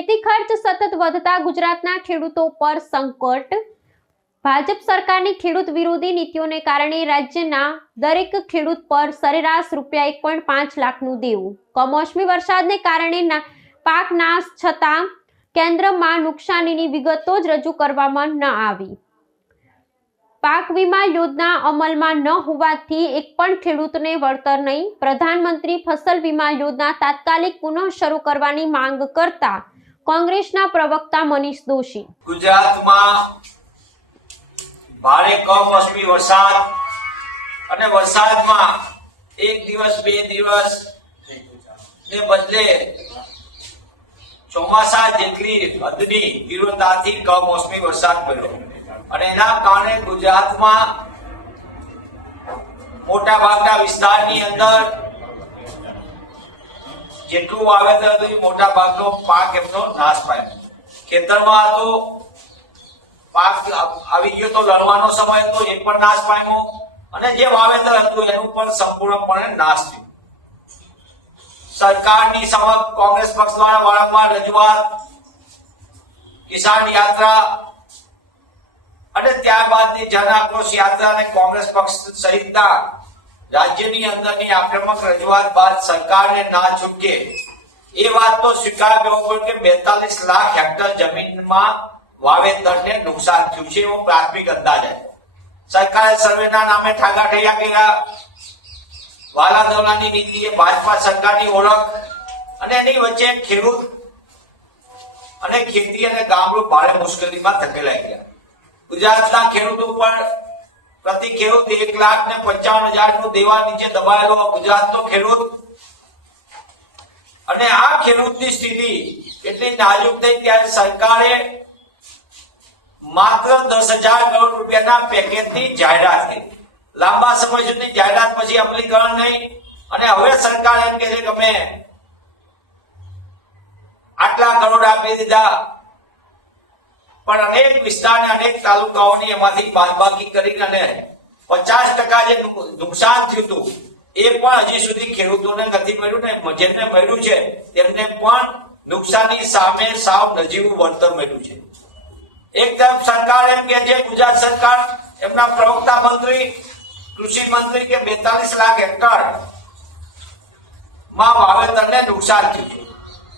ખેતી ખર્ચ સતત વધતા ગુજરાતના ખેડૂતો પર સંકટ. ભાજપ સરકારની ખેડૂત વિરોધી નીતિઓને કારણે રાજ્યના દરેક ખેડૂત પર સરેરાશ રૂપિયા એક પોઈન્ટ પાંચ લાખનું દેવું. કમોસમી વરસાદને કારણે પાક નાશ છતાં કેન્દ્રમાં નુકસાનીની વિગતો જ રજૂ કરવામાં ન આવી. પાક વીમા યોજના અમલમાં ન હોવાથી એક પણ ખેડૂતને વળતર નહીં. પ્રધાનમંત્રી ફસલ વીમા યોજના તાત્કાલિક પુનઃ શરૂ કરવાની માંગ કરતા કોંગ્રેસના પ્રવક્તા મનીષ દોશી. ગુજરાતમાં ભારે કમોસમી વરસાદ અને વરસાદમાં એક દિવસ, બે દિવસ ને બદલે ચોમાસા જેટલી હદની તીવ્રતાથી કમોસમી વરસાદ પડ્યો. અને એના કારણે ગુજરાતમાં મોટા ભાગના વિસ્તારની અંદર જેટલું વાવેતર હતું એ મોટા ભાગનો પાક એમનો નાશ પામ્યો ખેતરમાં હતો પાક આવી ગયો તો લડવાનો સમય હતો, એ પણ નાશ પામ્યો. અને જે વાવેતર હતું એનું પણ સંપૂર્ણપણે નાશ થયું. સરકારની સમક્ષ કોંગ્રેસ પક્ષ દ્વારા વારંવાર રજૂઆત, કિસાન યાત્રા અને ત્યારબાદની જન આક્રોશ યાત્રા અને કોંગ્રેસ પક્ષ સહિતના રાજ્યની અંદરની આક્રમક રજૂઆત બાદ સરકારને ના છૂટકે એ વાતનો સ્વીકાર પડ્યો કે બેતાલીસ લાખ હેક્ટર જમીનમાં વાવેતરને નુકસાન થયું છે, એવો પ્રાથમિક અંદાજ હતો સરકારે સર્વેના નામે ઠાગાઠૈયા કર્યા. વાલાધોલાની નીતિ એ ભાજપા સરકારની ઓળખ અને એની વચ્ચે ખેડૂત અને ખેતી અને ગામડું ભારે મુશ્કેલીમાં ધકેલાઈ ગયા. ગુજરાતના ખેડૂતો પર પ્રતિ ખેડૂત એક લાખ ને પંચાવન હજારનું દેવા નીચે દબાયેલો ગુજરાતનો ખેડૂત. અને આ ખેડૂતની સ્થિતિ એટલી નાજુક થઈ ત્યારે સરકારે માત્ર દસ હજાર કરોડ રૂપિયાના પેકેજની જાહેરાત કરી. લાંબા સમય સુધી જાહેરાત પછી અમલીકરણ નહીં. અને હવે સરકાર એમ કે છે કે અમે આટલા કરોડ આપી દીધા. પણ અનેક વિસ્તારને, અનેક તાલુકાઓની એમાંથી બાદબાકી કરીને અને પચાસ ટકા જે નુકસાન થયું હતું, એ પણ હજી સુધી ખેડૂતોને નથી મળ્યું ને જેમને મળ્યું છે, તેમને પણ નુકસાનની સામે સાવ નજીવું વળતર મળ્યું છે. એક તરફ સરકાર એમ કે છે, ગુજરાત સરકાર એમના પ્રવક્તા મંત્રી, કૃષિ મંત્રી કે બેતાલીસ લાખ હેક્ટરમાં વાવેતરને નુકસાન થયું છે.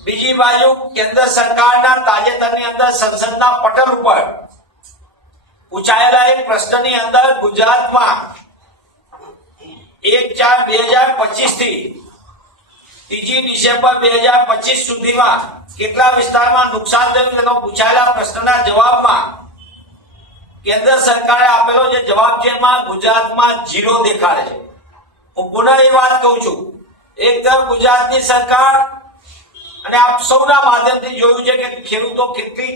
બીજી બાજુ કેન્દ્ર સરકારના તાજેતરની અંદર સંસદના પટલ ઉપર પૂછાયેલા એક પ્રશ્નની અંદર ગુજરાતમાં એક ચાર બે હજાર પચીસથી ત્રીજી ડિસેમ્બર બે હજાર પચીસ સુધીમાં કેટલા વિસ્તારમાં નુકસાન થયું તેનો પૂછાયેલા પ્રશ્નના જવાબમાં કેન્દ્ર સરકારે આપેલો જે જવાબ છે એમાં ગુજરાતમાં ઝીરો દેખાડે છે. હું પુનઃ એ વાત કહું છું. એકદમ ગુજરાતની સરકાર અને આપ સૌના માધ્યમથી જોયું છે કે ખેડૂતો કેટલી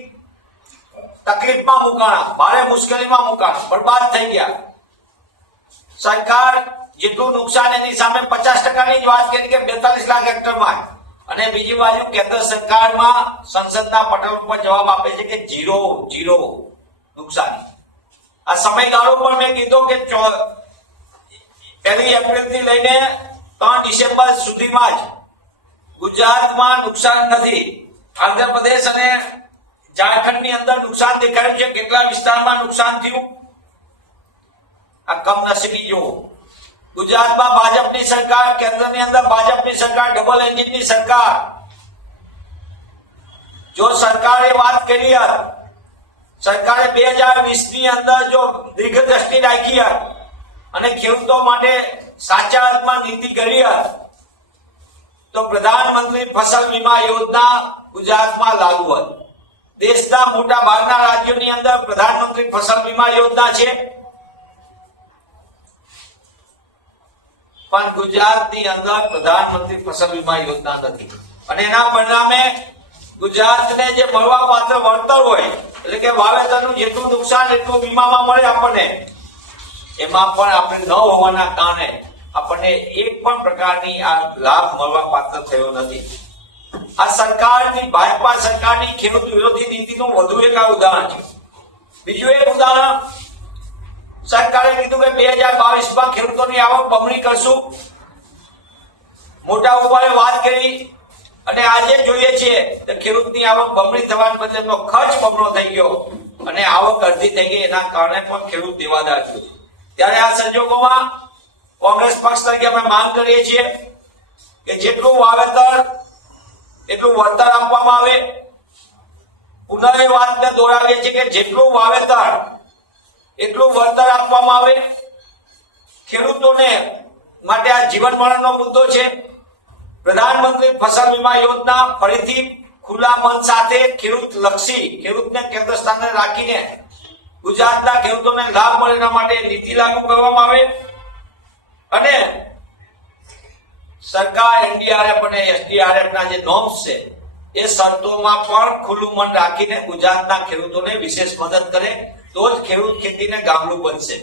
તકલીફમાં મુકાણા, ભારે મુશ્કેલીમાં મુકાણા, બરબાદ થઈ ગયા. સરકાર જેટલું નુકસાન એની સામે પચાસ ટકાની જ વાત કરી કે બેતાલીસ લાખ હેક્ટરમાં અને બીજી બાજુ કેન્દ્ર સરકારમાં સંસદના પટલ ઉપર જવાબ આપે છે કે જીરો જીરો નુકસાન. આ સમયગાળો પણ મેં કીધો કે પહેલી એપ્રિલથી લઈને ત્રણ ડિસેમ્બર સુધીમાં જ ગુજરાતમાં નુકસાન નથી. આંધ્રપ્રદેશ અને ઝારખંડની અંદર નુકસાન દેખાયું છે. કેટલા વિસ્તારમાં નુકસાન થયું? આ કમનસીબી જુઓ. ગુજરાતમાં ભાજપની સરકાર, કેન્દ્રની અંદર ભાજપની સરકાર ડબલ એન્જિનની સરકાર. જો સરકારે વાત કરી હત સરકારે બે હજાર વીસની અંદર જો દીર્ઘ દ્રષ્ટિ રાખી હતી અને ખેડૂતો માટે સાચા અર્થમાં નીતિ કરી હોત તો પ્રધાનમંત્રી ફસલ વીમા યોજના ગુજરાતમાં લાગુ હતી દેશના મોટા ભાગના રાજ્યોની અંદર પ્રધાનમંત્રી ફસલ વીમા યોજના છે. પણ ગુજરાતની અંદર પ્રધાનમંત્રી ફસલ વીમા યોજના નથી. અને એના પરિણામે ગુજરાતને જે મળવા પાત્ર વળતર હોય, એટલે કે વાવેતરનું જેટલું નુકસાન એટલું વીમામાં મળે આપણને. એમાં પણ આપણે ન હોવાના કારણે આપણને એક પણ પ્રકારની આ લાભ મળવા પાત્ર થયો નથી. આ સરકારની, ભાજપા સરકારની ખેડૂત વિરોધી નીતિનું વધુ એક ઉદાહરણ છે. બીજું એક ઉદાહરણ, સરકારે કીધું કે બે હજાર બાવીસમાં ખેડૂતોની આવક બમણી કરશું. મોટા ઉપાડે વાત કરી, અને આજે જોઈએ છીએ કે ખેડૂતની આવક બમણી થવાને બદલે ખર્ચ બમણો થઈ ગયો, અને આવક અડધી થઈ ગઈ, એના કારણે પણ ખેડૂત દેવાદાર થયો ત્યારે આ સંજોગોમાં કોંગ્રેસ પક્ષ તરીકે અમે માંગ કરીએ છીએ કે જેટલું વાવેતર, એટલું વળતર આપવામાં આવે. પુનઃ એ વાતને દોહરાવીએ છીએ કે જેટલું વાવેતર, એટલું વળતર આપવામાં આવે. ખેડૂતોને માટે આ જીવન મરણનો મુદ્દો છે. પ્રધાનમંત્રી ફસલ વીમા યોજના ફરીથી ખુલ્લા મન સાથે ખેડૂત લક્ષી, ખેડૂતને કેન્દ્ર સ્થાને રાખીને ગુજરાતના ખેડૂતોને લાભ મળે માટે નીતિ લાગુ કરવામાં આવે. અને સરકાર એનડીઆરએફ અને એસડીઆરએફ ના જે નોર્મ્સ છે, એ શરતોમાં પણ ખુલ્લું મન રાખીને ગુજરાતના ખેડૂતોને વિશેષ મદદ કરે, તો જ ખેડૂત ખેતીને ગામડું બનશે.